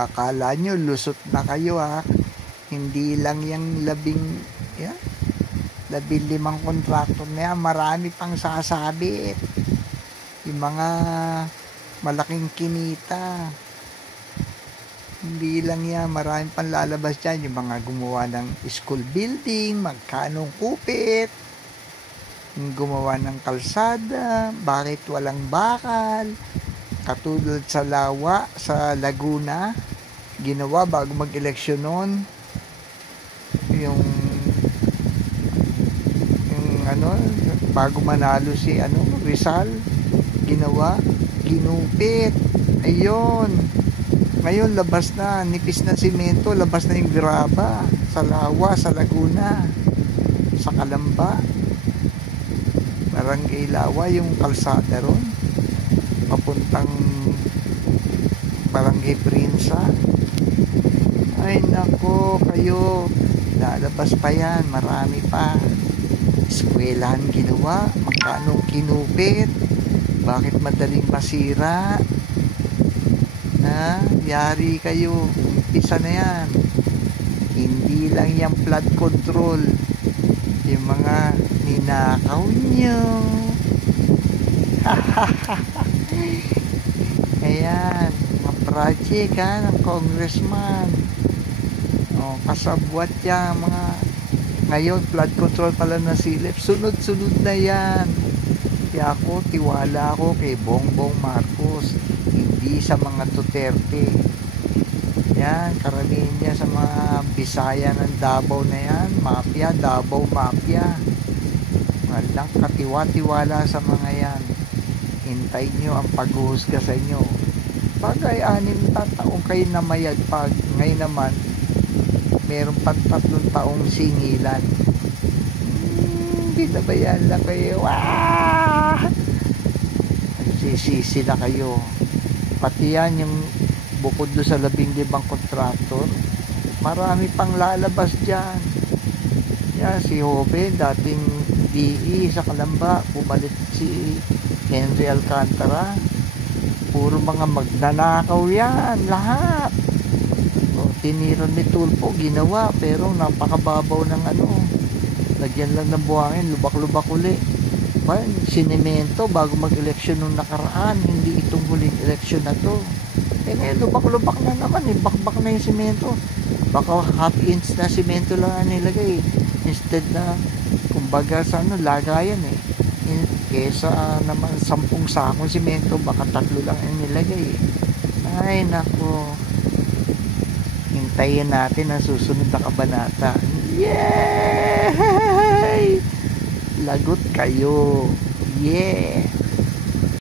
Akala nyo lusot na kayo ha. Hindi lang yung 15 kontraktor na yan, marami pang sasabit. Yung mga malaking kinita. Hindi lang yan, marami pang lalabas dyan. Yung mga gumawa ng school building, magkanong kupit. Yung gumawa ng kalsada, bakit walang bakal. Katulad sa Lawa, sa Laguna, ginawa bago mag-eleksyon noon. Yung bago manalo si Rizal, ginawa, ginupit. Ayun. Ngayon labas na, nipis na simento, labas na yung graba sa Lawa, sa Laguna, sa Calamba. Barangay Lawa, yung kalsada ron, papuntang Barangay Prinsa. Ay nako kayo, lalabas pa yan, marami pa. Eskwelahan ginawa, magkano kinupit, bakit madaling masira? Yari kayo, umpisa na yan. Hindi lang yung flood control, yung mga ninakaw nyo. Ayan, mga project ng congressman. Kasabwat yan, mga ngayon flood control pala na silip, sunod-sunod na yan. Kaya ako, tiwala ako kay Bongbong Marcos, hindi sa mga Duterte. Yan, karamihan niya sa mga Bisaya ng Davao na yan, mafia, Davao mafia. Walang katiwa-tiwala sa mga yan. Hintayin nyo ang paghuhusga sa inyo. Bagay 6 taong kayo na mayagpag, ngayon naman meron pa 3 taong singilan. Hindi na ba yan lang kayo? Nagsisisi na kayo. Pati yan yung bukod doon sa 15 kontraktor, marami pang lalabas dyan. Yan, si Hope, dating DE sa Calamba, bumalik si Henry Alcantara. Puro mga magnanakaw yan, lahat. Tiniran ni Tulfo, ginawa, pero napakababaw ng lagyan lang ng buhangin, lubak-lubak uli. Sinemento bago mag-eleksyon nung nakaraan, hindi itong huling eleksyon na to. Ngayon lubak-lubak na naman, bakbak na yung simento. Baka half inch na simento lang ang nilagay, instead na kumbaga sa lagayan kesa naman 10 sakong simento, baka 3 lang ang nilagay. Ay nako, hintayin natin ang susunod na kabanata. Yay! Lagot kayo. Yeah!